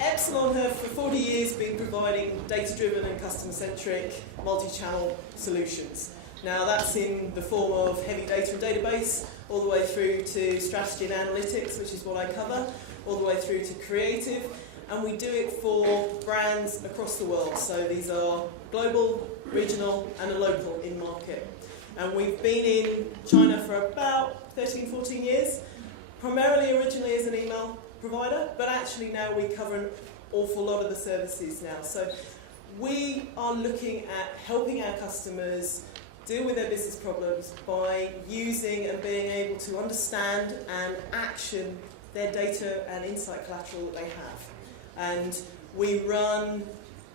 Epsilon have for 40 years been providing data-driven and customer-centric multi-channel solutions. Now that's in the form of heavy data and database, all the way through to strategy and analytics, which is what I cover, all the way through to creative, and we do it for brands across the world. So these are global, regional and a local in market. And we've been in China for about 13, 14 years, primarily originally as an email provider, but actually now we cover an awful lot of the services now. So we are looking at helping our customers deal with their business problems by using and being able to understand and action their data and insight collateral that they have. And we run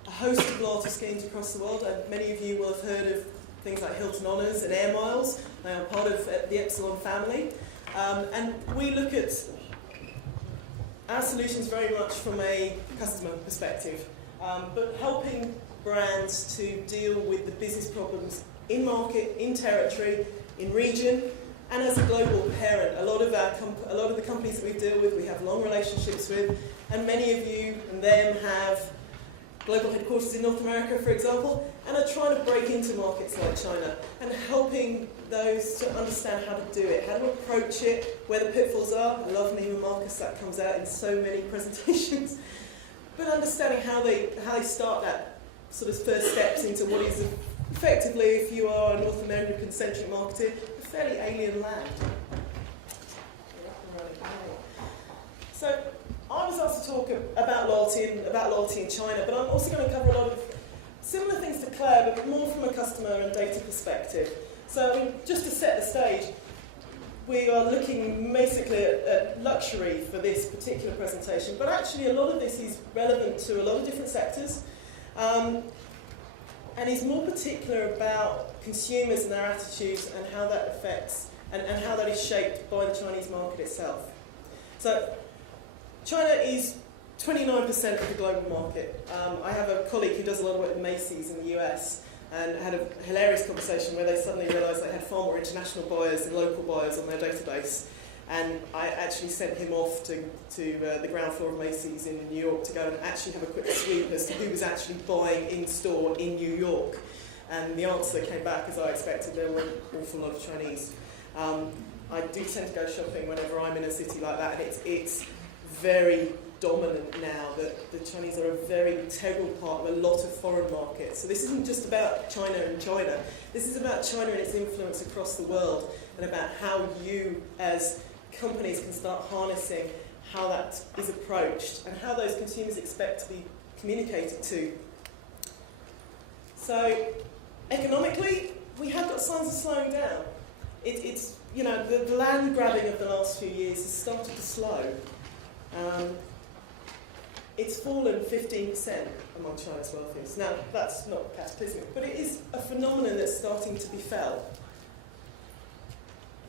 a host of loyalty schemes across the world. Many of you will have heard of things like Hilton Honours and Air Miles. They are part of the Epsilon family. And we look at our solutions very much from a customer perspective, but helping brands to deal with the business problems in market, in territory, in region, and as a global parent. A lot of the companies that we deal with, we have long relationships with, and many of you and them have global headquarters in North America, for example, and are trying to break into markets like China, and helping those to understand how to do it, how to approach it, where the pitfalls are. I love Neiman Marcus, that comes out in so many presentations. But understanding how they start that sort of first steps into what is effectively, if you are a North American-centric marketer, a fairly alien land. So I was asked to talk about loyalty in China, but I'm also going to cover a lot of similar things to Claire, but more from a customer and data perspective. So just to set the stage, we are looking basically at luxury for this particular presentation, but actually a lot of this is relevant to a lot of different sectors, and is more particular about consumers and their attitudes and how that affects and how that is shaped by the Chinese market itself. So China is 29% of the global market. I have a colleague who does a lot of work with Macy's in the US, and had a hilarious conversation where they suddenly realised they had far more international buyers than local buyers on their database. And I actually sent him off to the ground floor of Macy's in New York to go and actually have a quick sweep as to who was actually buying in store in New York. And the answer came back as I expected. There were an awful lot of Chinese. I do tend to go shopping whenever I'm in a city like that, and it's very dominant now that the Chinese are a very integral part of a lot of foreign markets. So this isn't just about China and China. This is about China and its influence across the world, and about how you as companies can start harnessing how that is approached and how those consumers expect to be communicated to. So economically, we have got signs of slowing down. It's you know, the land grabbing of the last few years has started to slow. It's fallen 15% among China's wealthiest. Now, that's not cataclysmic, but it is a phenomenon that's starting to be felt.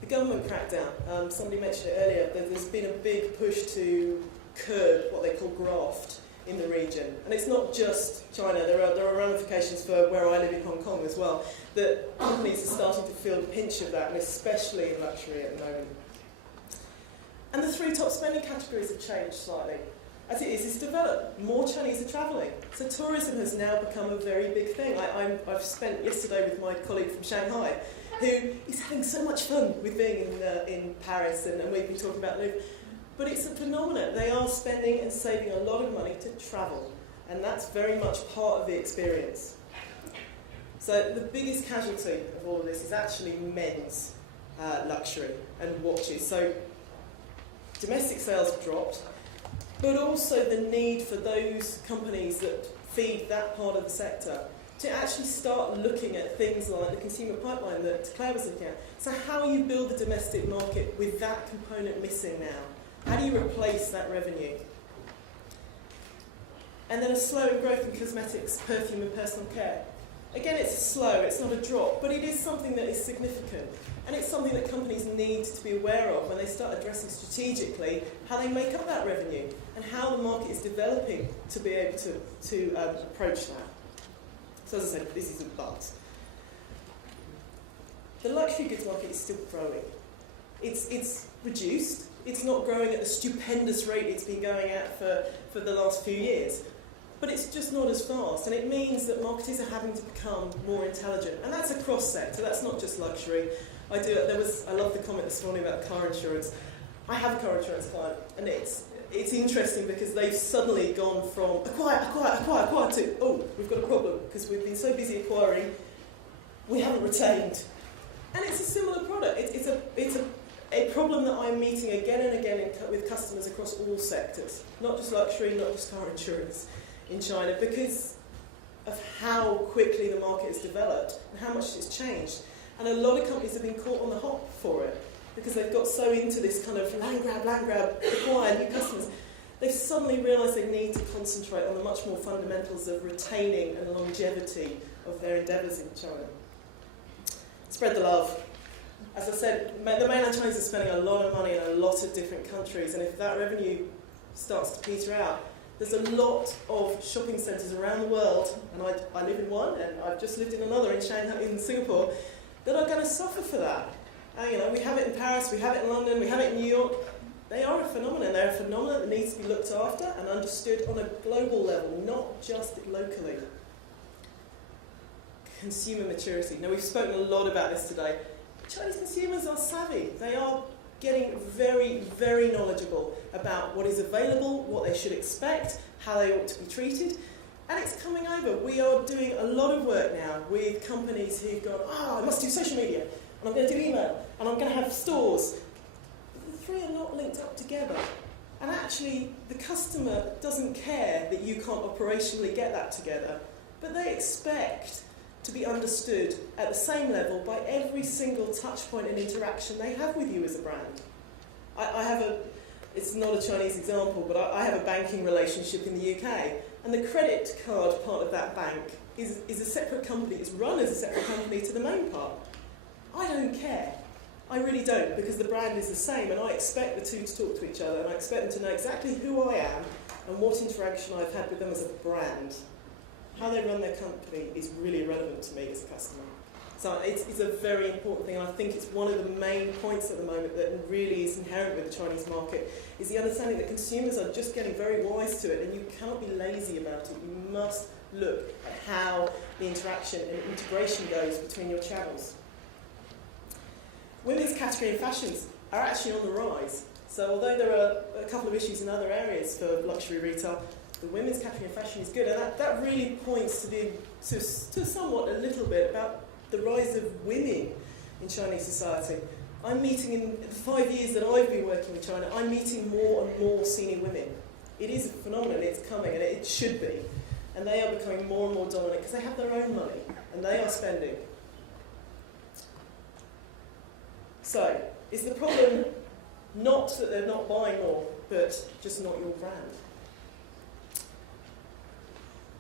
The government crackdown, somebody mentioned it earlier, there's been a big push to curb what they call graft in the region. And it's not just China, there are ramifications for where I live in Hong Kong as well, that companies are starting to feel the pinch of that, and especially in luxury at the moment. And the three top spending categories have changed slightly. As it is, it's developed. More Chinese are travelling. So tourism has now become a very big thing. I've spent yesterday with my colleague from Shanghai, who is having so much fun with being in Paris, and we've been talking about Louvre. But it's a phenomenon. They are spending and saving a lot of money to travel, and that's very much part of the experience. So the biggest casualty of all of this is actually men's luxury and watches. So domestic sales have dropped, but also the need for those companies that feed that part of the sector to actually start looking at things like the consumer pipeline that Claire was looking at. So how you build the domestic market with that component missing now? How do you replace that revenue? And then a slowing growth in cosmetics, perfume and personal care. Again, it's slow, it's not a drop, but it is something that is significant. And it's something that companies need to be aware of when they start addressing strategically how they make up that revenue and how the market is developing to be able to approach that. So as I said, this is a but. The luxury goods market is still growing. It's reduced, It's not growing at the stupendous rate it's been going at for the last few years. But it's just not as fast, and it means that marketers are having to become more intelligent. And that's across sector, that's not just luxury. I love the comment this morning about car insurance. I have a car insurance client, and it's interesting because they've suddenly gone from acquire to, oh, we've got a problem because we've been so busy acquiring, we haven't retained. And it's a similar product. It's a problem that I'm meeting again and again with customers across all sectors, not just luxury, not just car insurance in China, because of how quickly the market has developed and how much it's changed. And a lot of companies have been caught on the hop for it because they've got so into this kind of land grab, acquire new customers. They've suddenly realised they need to concentrate on the much more fundamentals of retaining and longevity of their endeavours in China. Spread the love. As I said, the mainland Chinese are spending a lot of money in a lot of different countries, and if that revenue starts to peter out, there's a lot of shopping centres around the world, and I live in one, and I've just lived in another in Shanghai, in Singapore, that are going to suffer for that. We have it in Paris, we have it in London, we have it in New York. They are a phenomenon. They're a phenomenon that needs to be looked after and understood on a global level, not just locally. Consumer maturity. Now, we've spoken a lot about this today. Chinese consumers are savvy. They are getting very, very knowledgeable about what is available, what they should expect, how they ought to be treated. And it's coming over. We are doing a lot of work now with companies who've gone, I must do social media, and I'm going to do email, and I'm going to have stores. The three are not linked up together. And actually, the customer doesn't care that you can't operationally get that together, but they expect to be understood at the same level by every single touch point and interaction they have with you as a brand. It's not a Chinese example, but I have a banking relationship in the UK, and the credit card part of that bank is a separate company, it's run as a separate company to the main part. I don't care. I really don't, because the brand is the same, and I expect the two to talk to each other, and I expect them to know exactly who I am and what interaction I've had with them as a brand. How they run their company is really relevant to me as a customer. So it's a very important thing, and I think it's one of the main points at the moment that really is inherent with the Chinese market, is the understanding that consumers are just getting very wise to it, and you cannot be lazy about it. You must look at how the interaction and integration goes between your channels. Women's category and fashions are actually on the rise. So although there are a couple of issues in other areas for luxury retail, the women's category and fashion is good, and that really points to somewhat a little bit about the rise of women in Chinese society. I'm meeting, in the 5 years that I've been working in China, I'm meeting more and more senior women. It is a phenomenon, it's coming, and it should be. And they are becoming more and more dominant because they have their own money, and they are spending. So, is the problem not that they're not buying more, but just not your brand?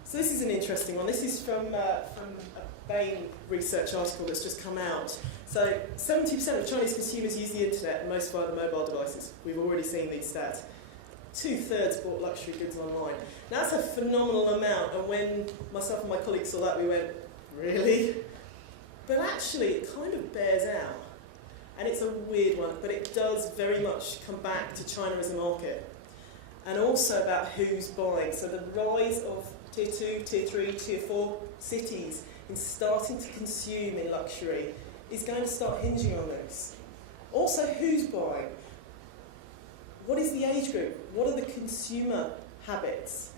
So this is an interesting one. This is from a Bain research article that's just come out. So 70% of Chinese consumers use the internet, and most via the mobile devices. We've already seen these stats. 2/3 bought luxury goods online. Now that's a phenomenal amount, and when myself and my colleagues saw that, we went, really? But actually, it kind of bears out. And it's a weird one, but it does very much come back to China as a market. And also about who's buying. So the rise of Tier 2, Tier 3, Tier 4 cities in starting to consume in luxury is going to start hinging on this. Also, who's buying? What is the age group? What are the consumer habits?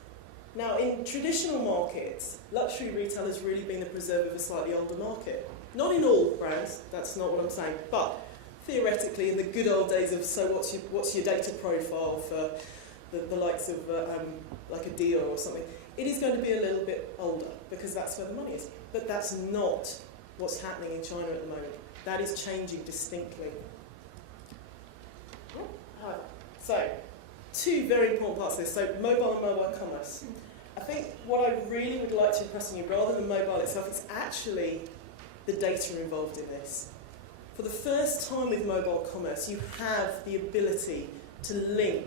Now, in traditional markets, luxury retail has really been the preserve of a slightly older market. Not in all brands, that's not what I'm saying, but theoretically, in the good old days of, so what's your data profile for the likes of like a Dior or something, it is going to be a little bit older because that's where the money is. But that's not what's happening in China at the moment. That is changing distinctly. So, two very important parts of this. So, mobile and mobile commerce. I think what I really would like to impress on you, rather than mobile itself, is actually the data involved in this. For the first time with mobile commerce, you have the ability to link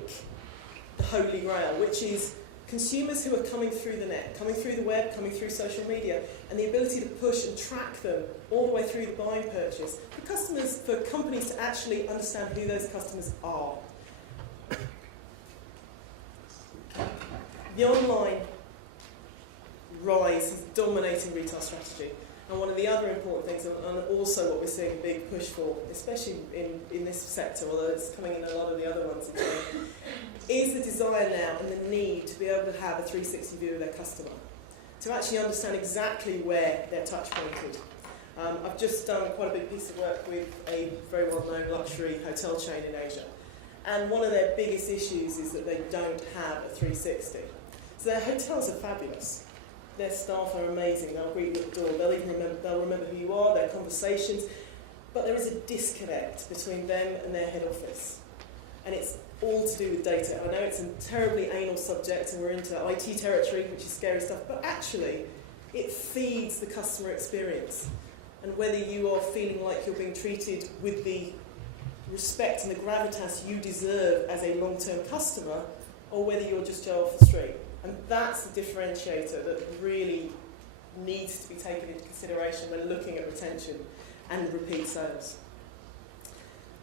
the holy grail, which is consumers who are coming through the net, coming through the web, coming through social media, and the ability to push and track them all the way through the buying purchase. For companies to actually understand who those customers are. The online rise is dominating retail strategy. And one of the other important things, and also what we're seeing a big push for, especially in this sector, although it's coming in a lot of the other ones, is the desire now and the need to be able to have a 360 view of their customer, to actually understand exactly where they're touch pointed. I've just done quite a big piece of work with a very well-known luxury hotel chain in Asia. And one of their biggest issues is that they don't have a 360. So their hotels are fabulous. Their staff are amazing. They'll greet you at the door. They'll remember who you are, their conversations. But there is a disconnect between them and their head office. And it's all to do with data. I know it's a terribly anal subject and we're into IT territory, which is scary stuff, but actually it feeds the customer experience. And whether you are feeling like you're being treated with the respect and the gravitas you deserve as a long-term customer, or whether you're just Joe off the street. And that's the differentiator that really needs to be taken into consideration when looking at retention and repeat sales.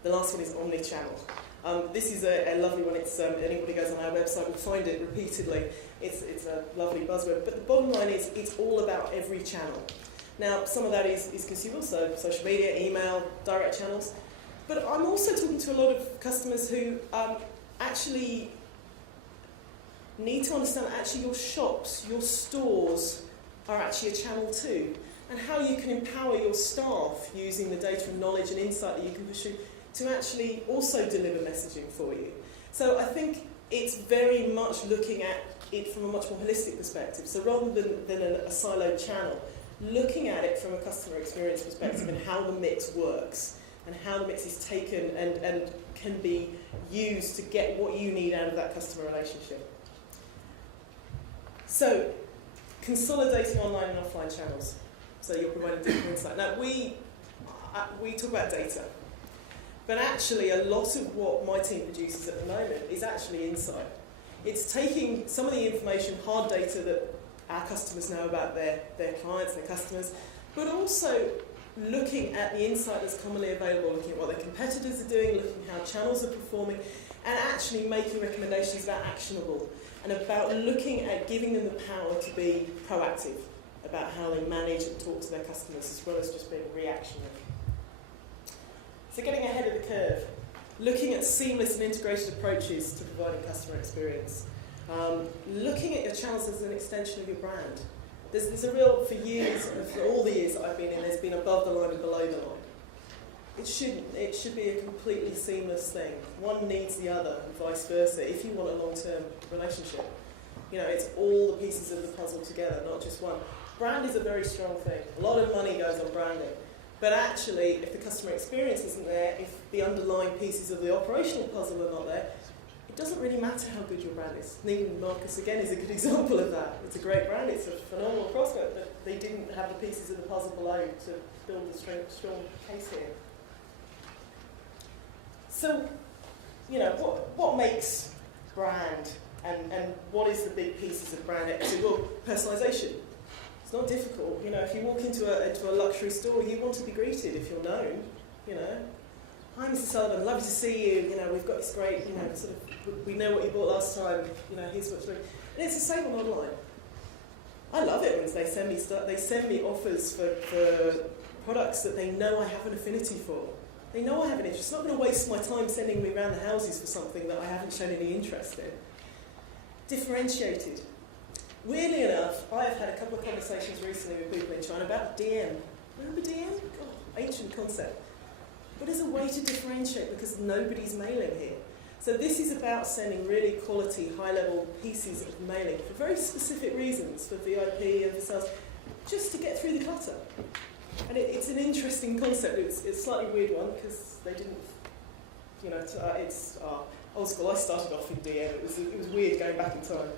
The last one is omni-channel. This is a lovely one. It's anybody goes on our website will find it repeatedly. It's a lovely buzzword. But the bottom line is it's all about every channel. Now, some of that is consumable, so social media, email, direct channels. But I'm also talking to a lot of customers who actually need to understand that actually your shops, your stores are actually a channel too, and how you can empower your staff using the data and knowledge and insight that you can pursue to actually also deliver messaging for you. So I think it's very much looking at it from a much more holistic perspective. So rather than a siloed channel, looking at it from a customer experience perspective and how the mix works and how the mix is taken and can be used to get what you need out of that customer relationship. So, consolidating online and offline channels. So you're providing deeper insight. Now, we talk about data, but actually a lot of what my team produces at the moment is actually insight. It's taking some of the information, hard data that our customers know about their clients, their customers, but also looking at the insight that's commonly available, looking at what their competitors are doing, looking at how channels are performing, and actually making recommendations about actionable, and about looking at giving them the power to be proactive about how they manage and talk to their customers, as well as just being reactionary. So getting ahead of the curve, looking at seamless and integrated approaches to providing customer experience, looking at your channels as an extension of your brand. There's a real, for years, for all the years that I've been in, there's been above the line and below the line. It shouldn't. It should be a completely seamless thing. One needs the other, and vice versa, if you want a long-term relationship. You know, it's all the pieces of the puzzle together, not just one. Brand is a very strong thing. A lot of money goes on branding. But actually, if the customer experience isn't there, if the underlying pieces of the operational puzzle are not there, it doesn't really matter how good your brand is. Neiman Marcus, again, is a good example of that. It's a great brand, it's a phenomenal prospect, but they didn't have the pieces of the puzzle below to build a strong case here. So, you know, what makes brand and what is the big pieces of brand equity? Well, personalisation. It's not difficult. You know, if you walk into a luxury store, you want to be greeted if you're known, you know. Hi, Mr. Sullivan, lovely to see you. You know, we've got this great, you know, sort of, we know what you bought last time. You know, here's what's doing. And it's the same on online. I love it when they send me stuff. They send me offers for products that they know I have an affinity for. They know I have an interest. It's not going to waste my time sending me around the houses for something that I haven't shown any interest in. Differentiated. Weirdly enough, I have had a couple of conversations recently with people in China about DM. Remember DM? God, ancient concept. But as a way to differentiate, because nobody's mailing here. So this is about sending really quality, high-level pieces of mailing for very specific reasons, for VIP and for sales, just to get through the clutter. And it's an interesting concept. It's a slightly weird one, because they didn't, you know, it's old school. I started off in DM. It was weird going back in time.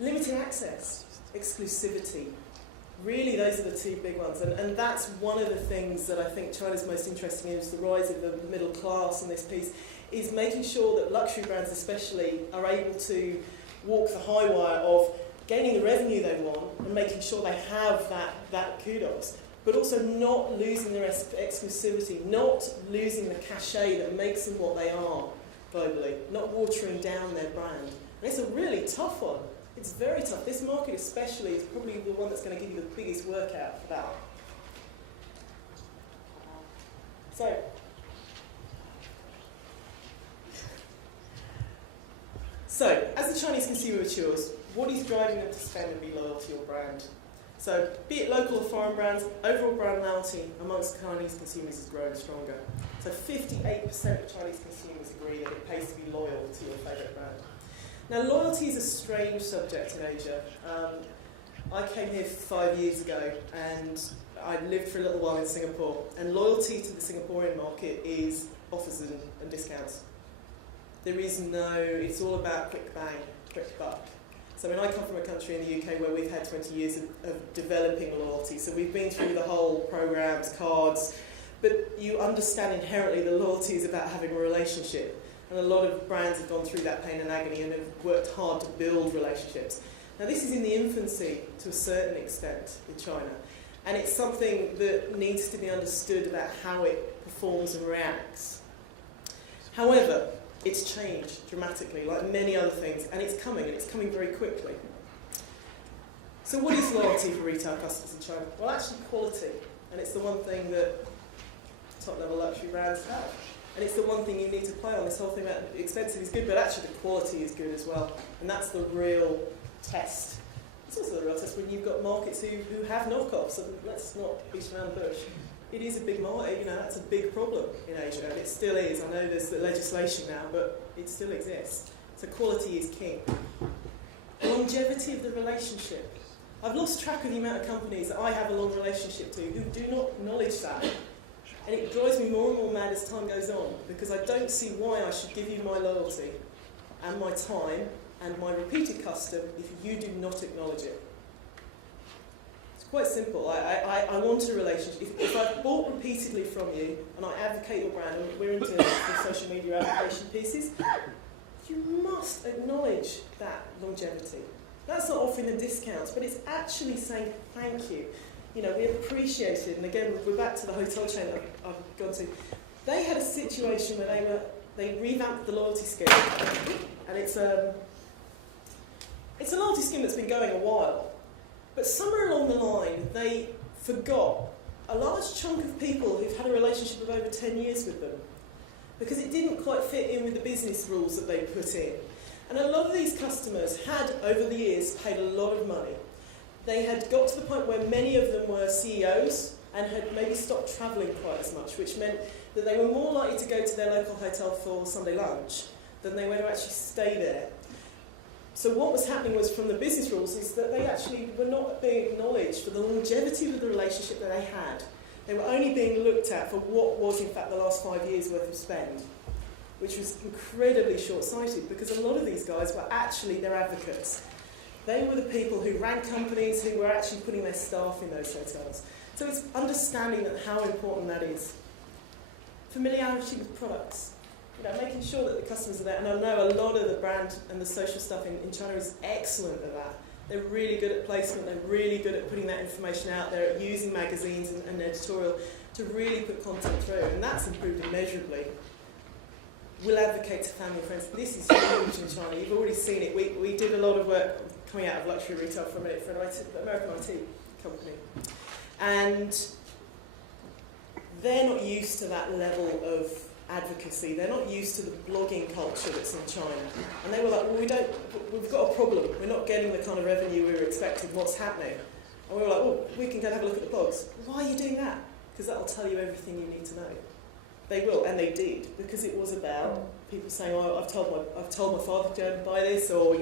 Limited access, exclusivity. Really, those are the two big ones. And that's one of the things that I think China's most interesting in, is the rise of the middle class in this piece, is making sure that luxury brands especially are able to walk the high wire of gaining the revenue they want and making sure they have that kudos, but also not losing their exclusivity, not losing the cachet that makes them what they are globally, not watering down their brand, And it's a really tough one. It's very tough. This market especially is probably the one that's going to give you the biggest workout for that. So, as the Chinese consumer matures, what is driving them to spend and be loyal to your brand? So, be it local or foreign brands, overall brand loyalty amongst Chinese consumers is growing stronger. So 58% of Chinese consumers agree that it pays to be loyal to your favourite brand. Now, loyalty is a strange subject in Asia. I came here 5 years ago and I lived for a little while in Singapore, and loyalty to the Singaporean market is offers and discounts. There is no, it's all about quick bang, quick buck. So I mean, I come from a country in the UK where we've had 20 years of developing loyalty. So we've been through the whole programs, cards, but you understand inherently that loyalty is about having a relationship. And a lot of brands have gone through that pain and agony and have worked hard to build relationships. Now this is in the infancy to a certain extent in China. And it's something that needs to be understood about how it performs and reacts. However, it's changed dramatically, like many other things, and it's coming very quickly. So what is loyalty for retail customers in China? Well, actually quality, and it's the one thing that top-level luxury brands have. And it's the one thing you need to play on. This whole thing about expensive is good, but actually the quality is good as well. And that's the real test. It's also the real test when you've got markets who have knockoffs, and let's not beat around the bush. It is a big market, that's a big problem in Asia, and it still is. I know there's the legislation now, but it still exists. So quality is king. Longevity of the relationship. I've lost track of the amount of companies that I have a long relationship to who do not acknowledge that. And it drives me more and more mad as time goes on, because I don't see why I should give you my loyalty and my time and my repeated custom if you do not acknowledge it. Quite simple. I want a relationship. If I've bought repeatedly from you and I advocate your brand, and we're into the social media application pieces, you must acknowledge that longevity. That's not offering them discounts, but it's actually saying thank you. We appreciate it. And again, we're back to the hotel chain that I've gone to. They had a situation where they revamped the loyalty scheme, and it's a loyalty scheme that's been going a while. But somewhere along the line, they forgot a large chunk of people who've had a relationship of over 10 years with them, because it didn't quite fit in with the business rules that they put in. And a lot of these customers had, over the years, paid a lot of money. They had got to the point where many of them were CEOs and had maybe stopped travelling quite as much, which meant that they were more likely to go to their local hotel for Sunday lunch than they were to actually stay there. So what was happening was, from the business rules, is that they actually were not being acknowledged for the longevity of the relationship that they had. They were only being looked at for what was, in fact, the last 5 years' worth of spend, which was incredibly short-sighted, because a lot of these guys were actually their advocates. They were the people who ran companies, who were actually putting their staff in those hotels. So it's understanding that how important that is. Familiarity with products. Making sure that the customers are there. And I know a lot of the brand and the social stuff in China is excellent at that. They're really good at placement, they're really good at putting that information out there, at using magazines and editorial to really put content through, and that's improved immeasurably. We'll advocate to family and friends. This is huge in China. You've already seen it. We did a lot of work coming out of luxury retail for a minute for an American IT company. And they're not used to that level of advocacy. They're not used to the blogging culture that's in China. And they were like, well, we've got a problem. We're not getting the kind of revenue we were expecting. What's happening? And we were like, well, we can go and have a look at the blogs. Why are you doing that? Because that'll tell you everything you need to know. They will, and they did, because it was about people saying, oh, I've told my father to go and buy this, or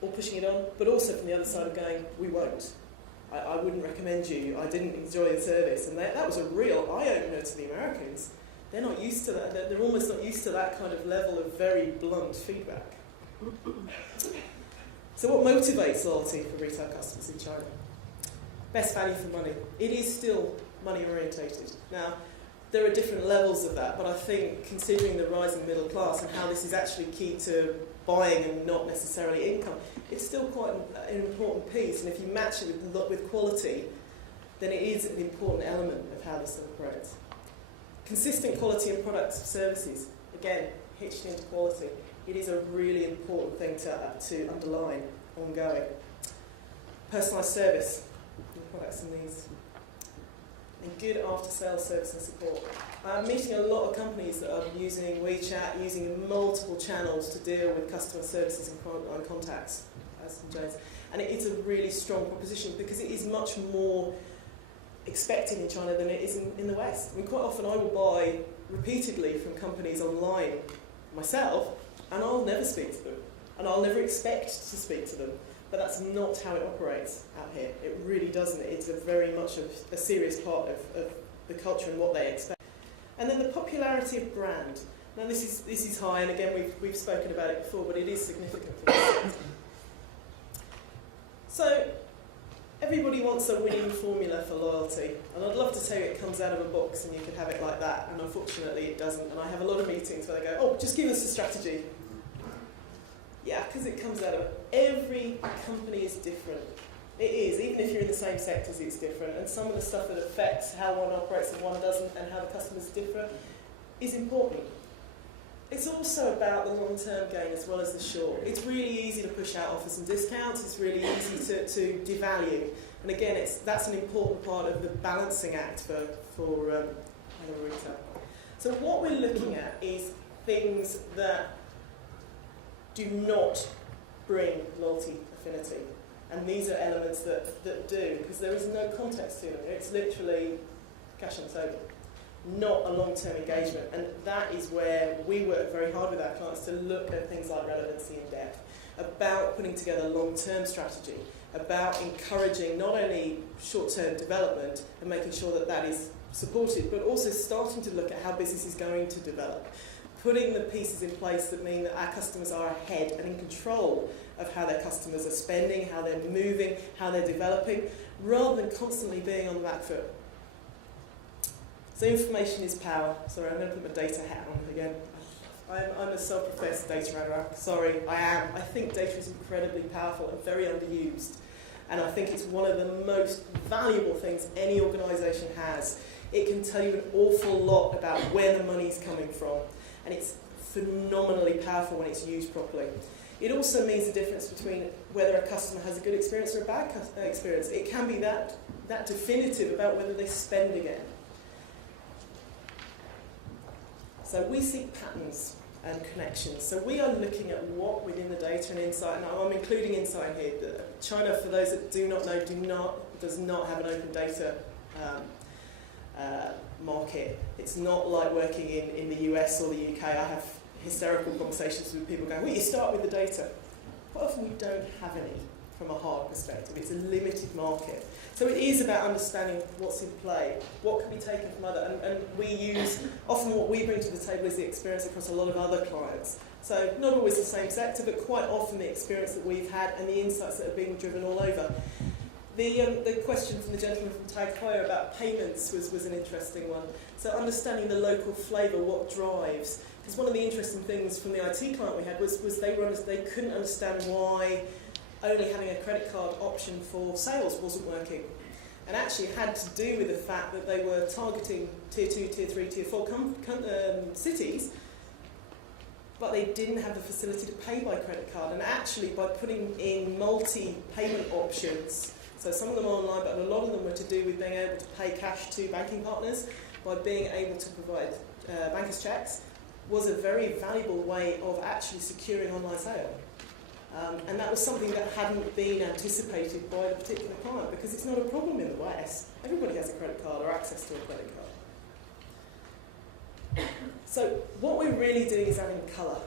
or pushing it on, but also from the other side of going, we won't. I wouldn't recommend you. I didn't enjoy the service, and that was a real eye-opener to the Americans. They're not used to that. They're almost not used to that kind of level of very blunt feedback. So what motivates loyalty for retail customers in China? Best value for money. It is still money orientated. Now, there are different levels of that, but I think considering the rising middle class and how this is actually key to buying and not necessarily income, it's still quite an important piece. And if you match it with quality, then it is an important element of how this operates. Consistent quality in products and services. Again, hitched into quality. It is a really important thing to underline ongoing. Personalised service, new products and needs. And good after-sales service and support. I'm meeting a lot of companies that are using WeChat, using multiple channels to deal with customer services and contacts, as James. And it's a really strong proposition because it is much more expected in China than it is in the West. I mean, quite often I will buy repeatedly from companies online myself, and I'll never speak to them, and I'll never expect to speak to them. But that's not how it operates out here. It really doesn't. It's very much a serious part of the culture and what they expect. And then the popularity of brand. Now this is high, and again we've spoken about it before, but it is significant for us. So everybody wants a winning formula for loyalty, and I'd love to tell you it comes out of a box and you could have it like that, and unfortunately it doesn't. And I have a lot of meetings where they go, oh, just give us a strategy. Yeah, because it comes out of every company is different. It is, even if you're in the same sectors, it's different. And some of the stuff that affects how one operates and one doesn't, and how the customers differ, is important. It's also about the long-term gain as well as the short. It's really easy to push out offers and discounts. It's really easy to devalue. And again, that's an important part of the balancing act for retail. So what we're looking at is things that do not bring loyalty affinity. And these are elements that do, because there is no context to them. It's literally cash on the table, not a long-term engagement. And that is where we work very hard with our clients to look at things like relevancy in depth, about putting together long-term strategy, about encouraging not only short-term development and making sure that that is supported, but also starting to look at how business is going to develop, putting the pieces in place that mean that our customers are ahead and in control of how their customers are spending, how they're moving, how they're developing, rather than constantly being on the back foot. So information is power. Sorry, I'm going to put my data hat on again. I'm a self-professed data analyst. Sorry, I am. I think data is incredibly powerful and very underused. And I think it's one of the most valuable things any organisation has. It can tell you an awful lot about where the money's coming from. And it's phenomenally powerful when it's used properly. It also means the difference between whether a customer has a good experience or a bad experience. It can be that definitive about whether they spend again. So we see patterns and connections. So we are looking at what within the data and insight, and I'm including insight here. China, for those that do not know, does not have an open data market. It's not like working in the US or the UK. I have hysterical conversations with people going, well, you start with the data. Quite often we don't have any from a hard perspective. It's a limited market. So it is about understanding what's in play, what can be taken from other, and we use, often what we bring to the table is the experience across a lot of other clients. So not always the same sector, but quite often the experience that we've had and the insights that are being driven all over. The question from the gentleman from Tag Heuer about payments was an interesting one. So understanding the local flavour, what drives. Because one of the interesting things from the IT client we had was they couldn't understand why only having a credit card option for sales wasn't working. And actually it had to do with the fact that they were targeting tier 2, tier 3, tier 4 cities, but they didn't have the facility to pay by credit card. And actually by putting in multi-payment options, so some of them are online, but a lot of them were to do with being able to pay cash to banking partners, by being able to provide bankers' checks, was a very valuable way of actually securing online sale. And that was something that hadn't been anticipated by the particular client, because it's not a problem in the West. Everybody has a credit card or access to a credit card. So what we're really doing is adding colour.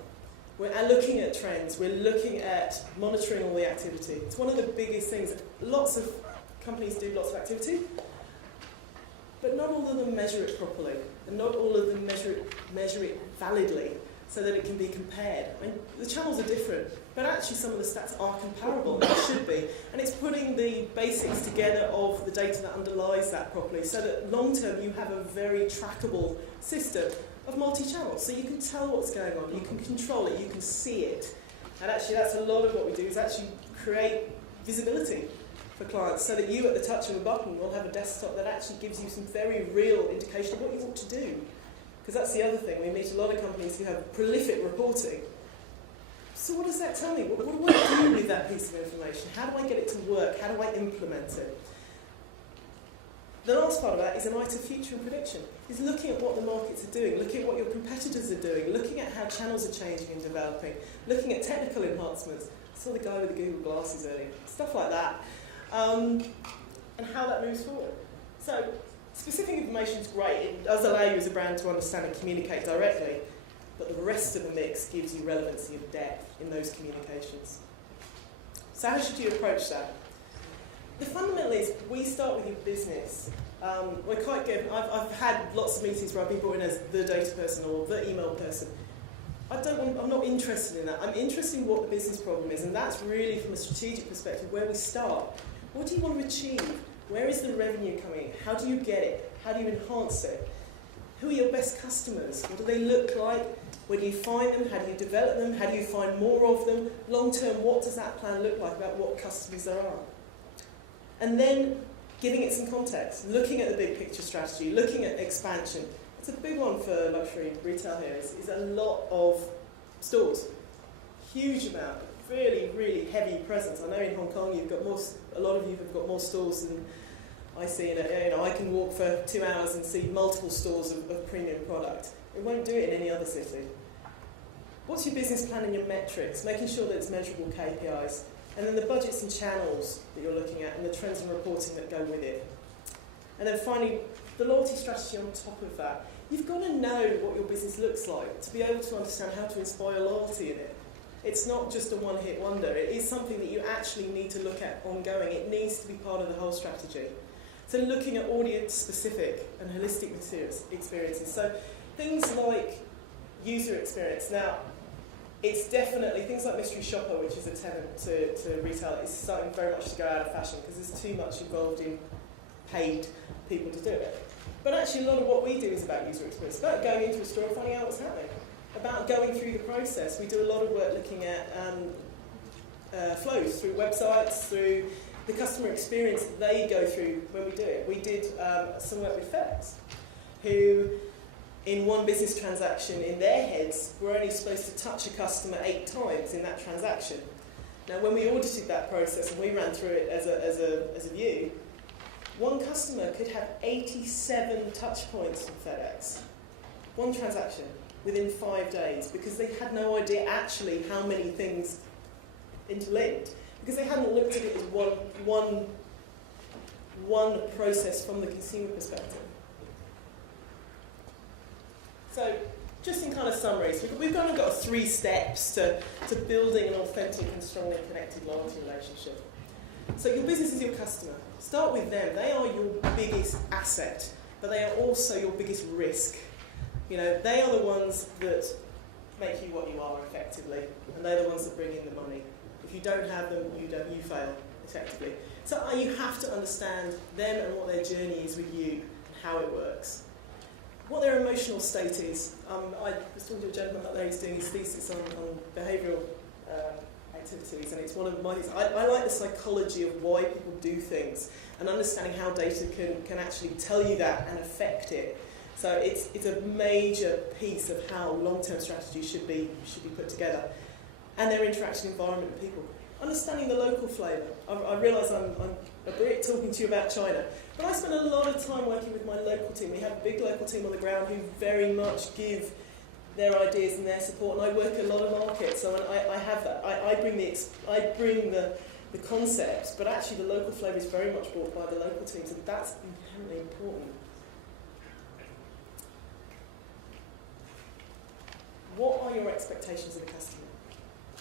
We're looking at trends. We're looking at monitoring all the activity. It's one of the biggest things. Lots of companies do lots of activity, but not all of them measure it properly, and not all of them measure it validly so that it can be compared. I mean, the channels are different, but actually some of the stats are comparable, and they should be. And it's putting the basics together of the data that underlies that properly, so that long term you have a very trackable system of multi-channel. So you can tell what's going on, you can control it, you can see it. And actually that's a lot of what we do, is actually create visibility for clients, so that you at the touch of a button will have a desktop that actually gives you some very real indication of what you ought to do. Because that's the other thing. We meet a lot of companies who have prolific reporting. So what does that tell me? What do I do with that piece of information? How do I get it to work? How do I implement it? The last part of that is an eye to future and prediction. Is looking at what the markets are doing, looking at what your competitors are doing, looking at how channels are changing and developing, looking at technical enhancements. I saw the guy with the Google glasses earlier, stuff like that, and how that moves forward. So specific information is great. It does allow you as a brand to understand and communicate directly, but the rest of the mix gives you relevancy and depth in those communications. So how should you approach that? The fundamental is we start with your business. We're quite good. I've had lots of meetings where I've been brought in as the data person or the email person. I'm not interested in that. I'm interested in what the business problem is, and that's really from a strategic perspective where we start. What do you want to achieve? Where is the revenue coming? How do you get it? How do you enhance it? Who are your best customers? What do they look like? Where do you find them? How do you develop them? How do you find more of them? Long term, what does that plan look like about what customers there are? And then giving it some context, looking at the big picture strategy, looking at expansion. It's a big one for luxury retail here, is a lot of stores. Huge amount, really, really heavy presence. I know in Hong Kong you've got a lot of you have got more stores than I see. I can walk for 2 hours and see multiple stores of premium product. We won't do it in any other city. What's your business plan and your metrics? Making sure that it's measurable KPIs. And then the budgets and channels that you're looking at and the trends and reporting that go with it. And then finally, the loyalty strategy on top of that. You've got to know what your business looks like to be able to understand how to inspire loyalty in it. It's not just a one-hit wonder. It is something that you actually need to look at ongoing. It needs to be part of the whole strategy. So looking at audience-specific and holistic experiences. So things like user experience. Now, it's definitely, things like mystery shopper, which is a tenant to retail, is starting very much to go out of fashion because there's too much involved in paid people to do it. But actually a lot of what we do is about user experience, about going into a store and finding out what's happening, about going through the process. We do a lot of work looking at flows through websites, through the customer experience that they go through when we do it. We did some work with FedEx, who in one business transaction in their heads were only supposed to touch a customer 8 times in that transaction. Now when we audited that process and we ran through it as a view, one customer could have 87 touch points from FedEx, one transaction, within 5 days, because they had no idea actually how many things interlinked, because they hadn't looked at it as one process from the consumer perspective. So, just in kind of summaries, we've kind of got 3 steps to building an authentic and strongly connected loyalty relationship. So your business is your customer. Start with them. They are your biggest asset, but they are also your biggest risk. You know, they are the ones that make you what you are effectively, and they're the ones that bring in the money. If you don't have them, you fail effectively. So you have to understand them and what their journey is with you and how it works. What their emotional state is. I was talking to a gentleman up there who's doing his thesis on behavioural activities, and it's one of my things. I like the psychology of why people do things and understanding how data can actually tell you that and affect it. So it's a major piece of how long-term strategy should be put together, and their interaction environment with people. Understanding the local flavour. I realise I'm a Brit talking to you about China, but I spend a lot of time working with my local team. We have a big local team on the ground who very much give their ideas and their support, and I work a lot of markets, so I have that. I bring the concepts, but actually the local flavour is very much brought by the local teams, and that's inherently important. What are your expectations of the customer?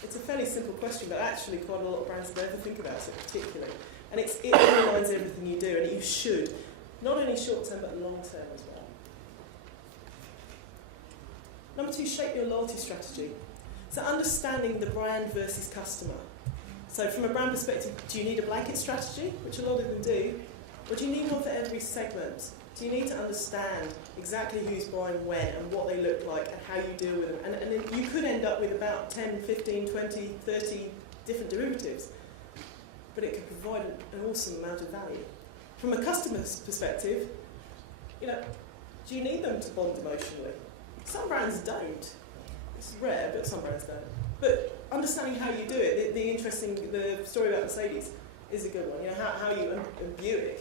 It's a fairly simple question, but actually quite a lot of brands don't ever think about it particularly. And it underlines everything you do, and you should. Not only short-term, but long-term as well. Number 2, shape your loyalty strategy. So understanding the brand versus customer. So from a brand perspective, do you need a blanket strategy, which a lot of them do, or do you need one for every segment? Do you need to understand exactly who's buying when and what they look like and how you deal with them? And then you could end up with about 10, 15, 20, 30 different derivatives, but it could provide an awesome amount of value. From a customer's perspective, do you need them to bond emotionally? Some brands don't. It's rare, but some brands don't. But understanding how you do it, the story about Mercedes is a good one. You know, how you, and Buick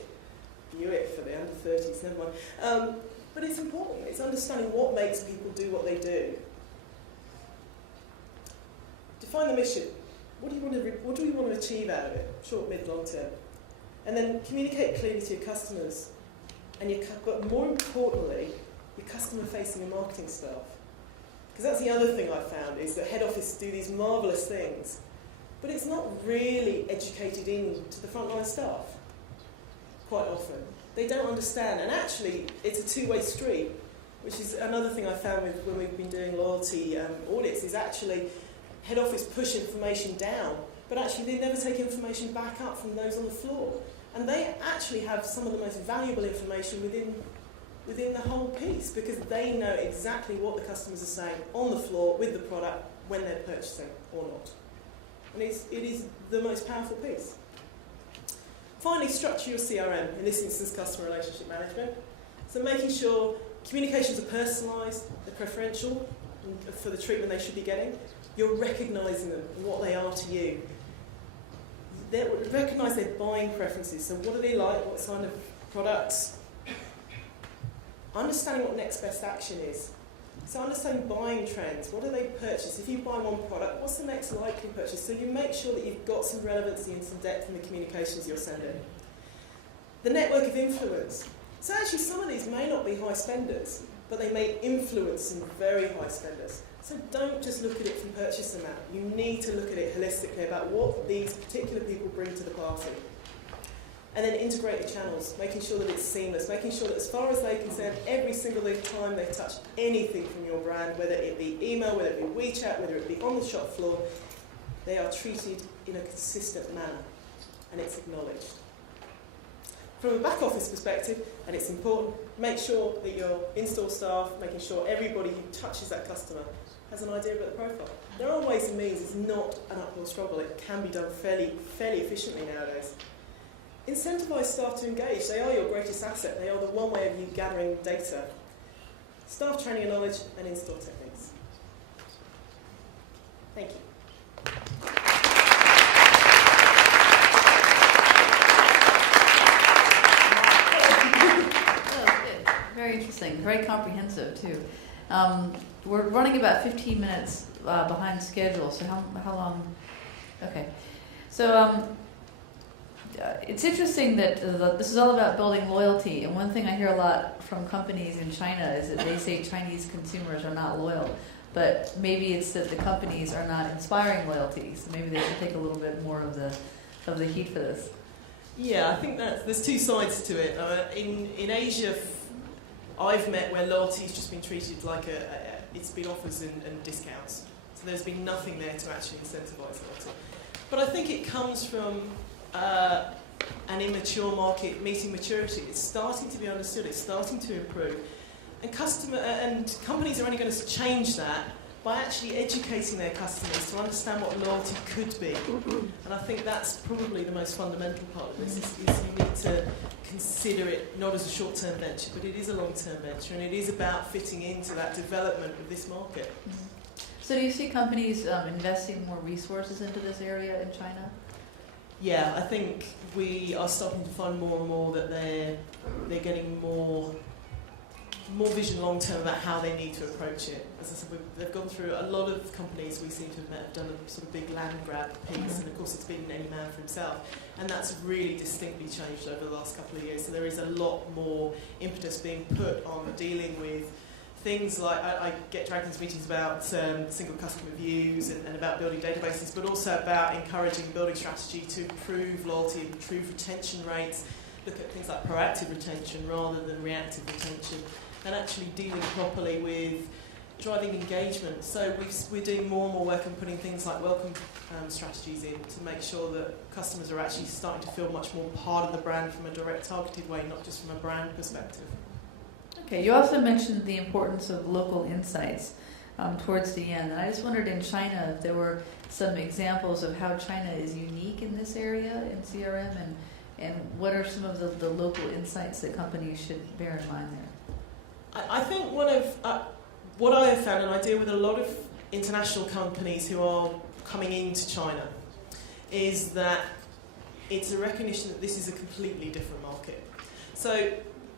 for the under 30s, never mind. But it's important. It's understanding what makes people do what they do. Define the mission. What do we want to achieve out of it? Short, mid, long term. And then communicate clearly to your customers. But more importantly, your customer-facing and marketing staff. Because that's the other thing I've found, is that head office do these marvellous things, but it's not really educated into the frontline staff, quite often. They don't understand, and actually it's a two-way street, which is another thing I found when we've been doing loyalty audits, is actually head office push information down, but actually they never take information back up from those on the floor. And they actually have some of the most valuable information within the whole piece, because they know exactly what the customers are saying on the floor with the product when they're purchasing or not. And it is the most powerful piece. Finally, structure your CRM, in this instance customer relationship management. So making sure communications are personalised, they're preferential for the treatment they should be getting. You're recognising them and what they are to you. Recognise their buying preferences. So what do they like? What kind of products? Understanding what next best action is. So understanding buying trends. What do they purchase? If you buy one product, what's the next likely purchase? So you make sure that you've got some relevancy and some depth in the communications you're sending. The network of influence. So actually some of these may not be high spenders, but they may influence some very high spenders. So don't just look at it from purchase amount. You need to look at it holistically about what these particular people bring to the party. And then integrated channels, making sure that it's seamless, making sure that as far as they're concerned, every single time they touch anything from your brand, whether it be email, whether it be WeChat, whether it be on the shop floor, they are treated in a consistent manner, and it's acknowledged. From a back office perspective, and it's important, make sure that your in-store staff, making sure everybody who touches that customer has an idea about the profile. There are ways and means, it's not an uphill struggle, it can be done fairly efficiently nowadays. Incentivise staff to engage. They are your greatest asset. They are the one way of you gathering data. Staff training and knowledge and in-store techniques. Thank you. Very interesting. Very comprehensive, too. We're running about 15 minutes behind schedule, so how long? Okay. So it's interesting that this is all about building loyalty, and one thing I hear a lot from companies in China is that they say Chinese consumers are not loyal, but maybe it's that the companies are not inspiring loyalty, so maybe they should take a little bit more of the heat for this. Yeah, I think there's two sides to it. In Asia, I've met where loyalty's just been treated like it's been offers and discounts. So there's been nothing there to actually incentivise loyalty. But I think it comes from an immature market meeting maturity. It's starting to be understood. It's starting to improve. And companies are only going to change that by actually educating their customers to understand what loyalty could be. And I think that's probably the most fundamental part of this, is you need to consider it not as a short-term venture, but it is a long-term venture, and it is about fitting into that development of this market. So do you see companies investing more resources into this area in China? Yeah, I think we are starting to find more and more that they're getting more vision long term about how they need to approach it. As I said, they've gone through a lot of companies we seem to have met have done a sort of big land grab piece, and of course it's been any man for himself, and that's really distinctly changed over the last couple of years. So there is a lot more impetus being put on dealing with things like, I get dragged into meetings about single customer views and about building databases, but also about encouraging building strategy to improve loyalty, improve retention rates, look at things like proactive retention rather than reactive retention, and actually dealing properly with driving engagement. So we're doing more and more work on putting things like welcome strategies in to make sure that customers are actually starting to feel much more part of the brand from a direct targeted way, not just from a brand perspective. Okay, you also mentioned the importance of local insights towards the end. And I just wondered in China if there were some examples of how China is unique in this area in CRM, and what are some of the local insights that companies should bear in mind there? I think one of what I have found, and I deal with a lot of international companies who are coming into China, is that it's a recognition that this is a completely different market. So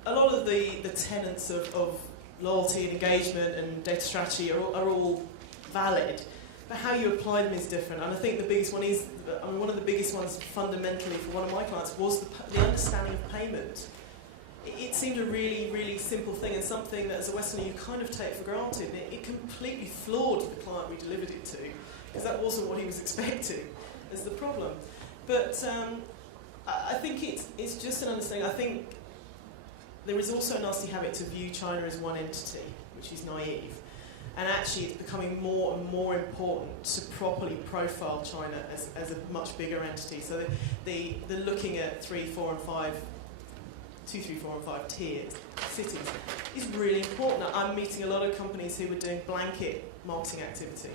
a lot of the tenets of loyalty and engagement and data strategy are all valid, but how you apply them is different. And I think the biggest one is, one of the biggest ones fundamentally for one of my clients was the understanding of payment. It seemed a really, really simple thing, and something that as a Westerner you kind of take for granted. And it completely floored the client we delivered it to, because that wasn't what he was expecting as the problem. But I think it's just an understanding. I think there is also a nasty habit to view China as one entity, which is naive. And actually it's becoming more and more important to properly profile China as a much bigger entity. So they're looking at 2, 3, 4 and 5 tiers, cities, is really important. I'm meeting a lot of companies who are doing blanket marketing activity,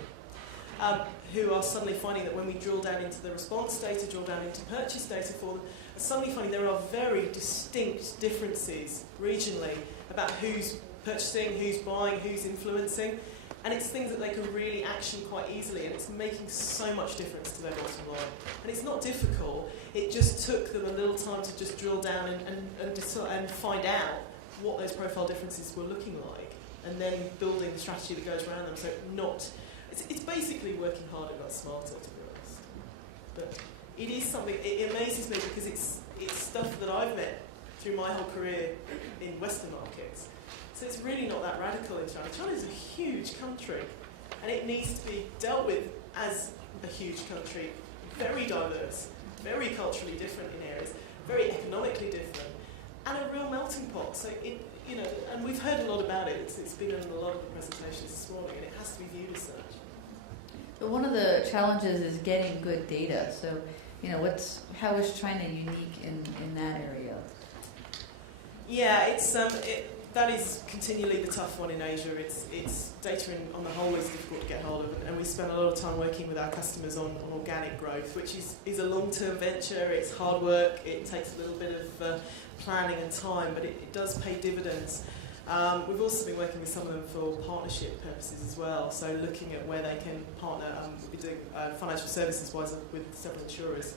who are suddenly finding that when we drill down into the response data, drill down into purchase data for them, are suddenly finding there are very distinct differences regionally about who's purchasing, who's buying, who's influencing, and it's things that they can really action quite easily, and it's making so much difference to their bottom line. And it's not difficult, it just took them a little time to just drill down and find out what those profile differences were looking like, and then building the strategy that goes around them. So it's basically working harder, not smarter, to be honest. But it is something, it amazes me because it's stuff that I've met through my whole career in Western markets. So it's really not that radical in China. China is a huge country, and it needs to be dealt with as a huge country, very diverse, very culturally different in areas, very economically different, and a real melting pot. So and we've heard a lot about it. It's been in a lot of the presentations this morning, and it has to be viewed as such. So one of the challenges is getting good data. So, how is China unique in that area? Yeah, that is continually the tough one in Asia. It's data on the whole is difficult to get hold of, and we spend a lot of time working with our customers on organic growth, which is a long-term venture. It's hard work. It takes a little bit of planning and time, but it does pay dividends. We've also been working with some of them for partnership purposes as well, so looking at where they can partner. We've been doing financial services-wise with several insurers,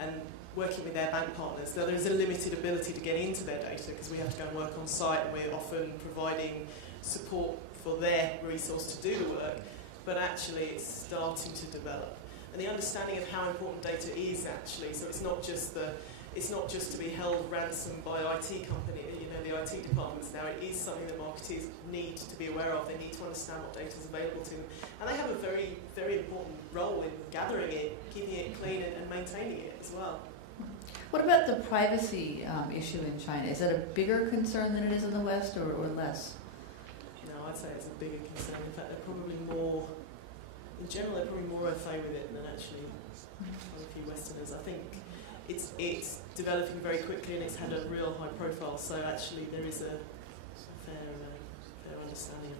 and working with their bank partners. Now, there is a limited ability to get into their data because we have to go and work on site, and we're often providing support for their resource to do the work, but actually it's starting to develop. And the understanding of how important data is actually, so it's not just to be held ransom by IT company, the IT departments now. It is something that marketers need to be aware of. They need to understand what data is available to them, and they have a very, very important role in gathering it, keeping it clean, and maintaining it as well. What about the privacy issue in China? Is that a bigger concern than it is in the West, or less? No, I'd say it's a bigger concern. In fact, they're probably more, in general, they're probably more au fait with it than actually a few Westerners. I think it's developing very quickly, and it's had a real high profile, so actually there is a fair understanding of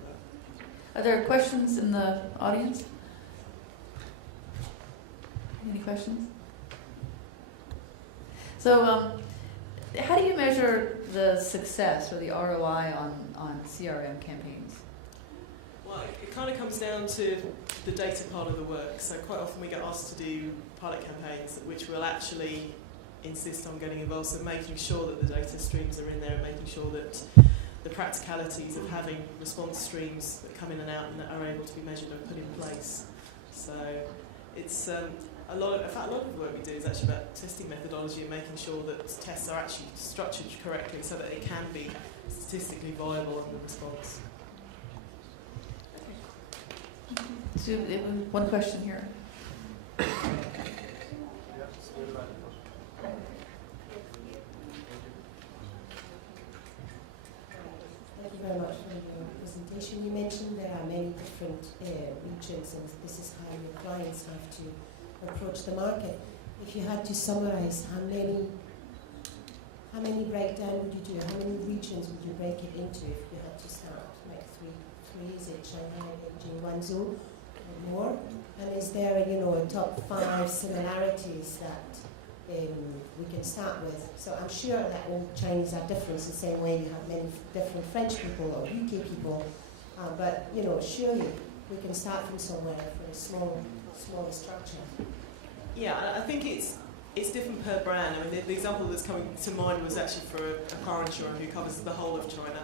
that. Are there questions in the audience? Any questions? So how do you measure the success or the ROI on CRM campaigns? Well, it kind of comes down to the data part of the work. So quite often we get asked to do pilot campaigns, which will actually insist on getting involved, so making sure that the data streams are in there, and making sure that the practicalities of having response streams that come in and out and that are able to be measured and put in place. So it's a lot of the work we do is actually about testing methodology and making sure that tests are actually structured correctly so that it can be statistically viable in the response. So one question here. Thank you very much for your presentation. You mentioned there are many different regions, and this is how your clients have to approach the market. If you had to summarize, how many breakdown would you do? How many regions would you break it into if you had to start? Like three, is it Shanghai, Beijing, Guangzhou, or more? And is there a top 5 similarities that we can start with? So I'm sure that all Chinese are different, the same way you have many different French people or UK people But you know, surely we can start from somewhere for a smaller structure. Yeah, I think it's different per brand. I mean, the example that's coming to mind was actually for a car insurer who covers the whole of China,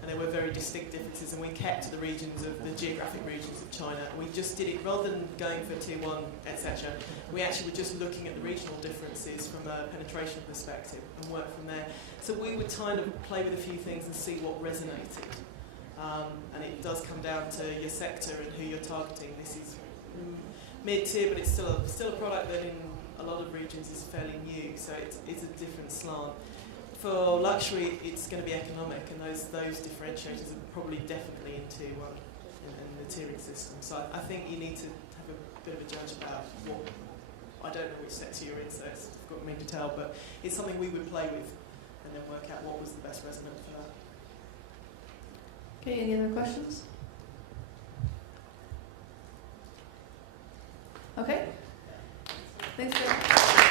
and there were very distinct differences, and we kept the regions of the geographic regions of China. We just did it rather than going for tier 1, etc. We actually were just looking at the regional differences from a penetration perspective and work from there. So we would kind of play with a few things and see what resonated. And it does come down to your sector and who you're targeting. This is mid-tier, but it's still a product that in a lot of regions is fairly new, so it's a different slant. For luxury, it's going to be economic, and those differentiators are probably definitely in tier 1 in the tiering system. So I think you need to have a bit of a judge about what. I don't know which sector you're in, so it's difficult for me to tell, but it's something we would play with and then work out what was the best resonant for that. Okay, any other questions? Okay. Thanks, Bill.